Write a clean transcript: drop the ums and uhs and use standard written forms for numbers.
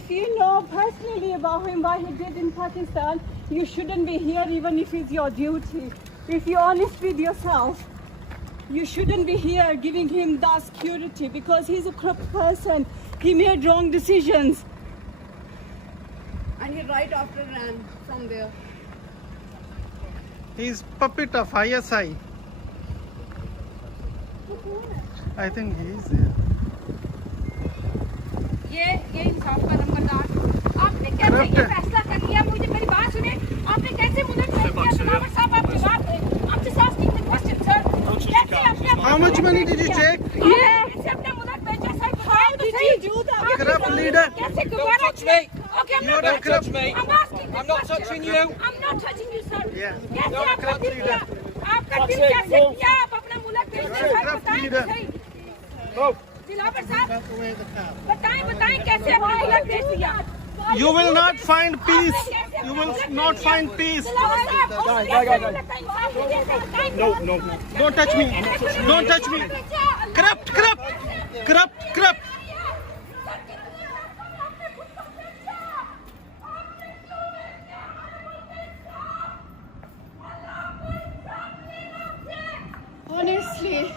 if you know personally about him, what he did in Pakistan, you shouldn't be here even if it's your duty. If you're honest with yourself, you shouldn't be here giving him that security because he's a corrupt person. He made wrong decisions. And he right after ran from there. He's puppet of ISI. I think he is there. ये इंसाफ का नंबरदार आपने कैसे ये फैसला कर लिया मुझे मेरी बात सुने आपने कैसे मुझे दिलावर साहब आपकी बात है I'm just asking the question sir कैसे अपने How much money did you take? कैसे अपने मुल्क बेचा sir How did you do that? Corrupt leader. कैसे Don't गुजारा touch me. Okay I'm You're not a corrupt me. I'm asking I'm not touching you. I'm not touching you sir Yeah. कैसे You're a आपका corrupt दिल leader. किया आपका दिल कैसे किया आप अपना मुल्क बेचते You're a सर corrupt बताएं leader. तो सही दिलावर साहब बताएं कैसे अपना मुल्क बेच दिया You will not find peace. You will not find peace. No. Don't touch me. Don't touch me. Corrupt, corrupt, corrupt, corrupt. Honestly,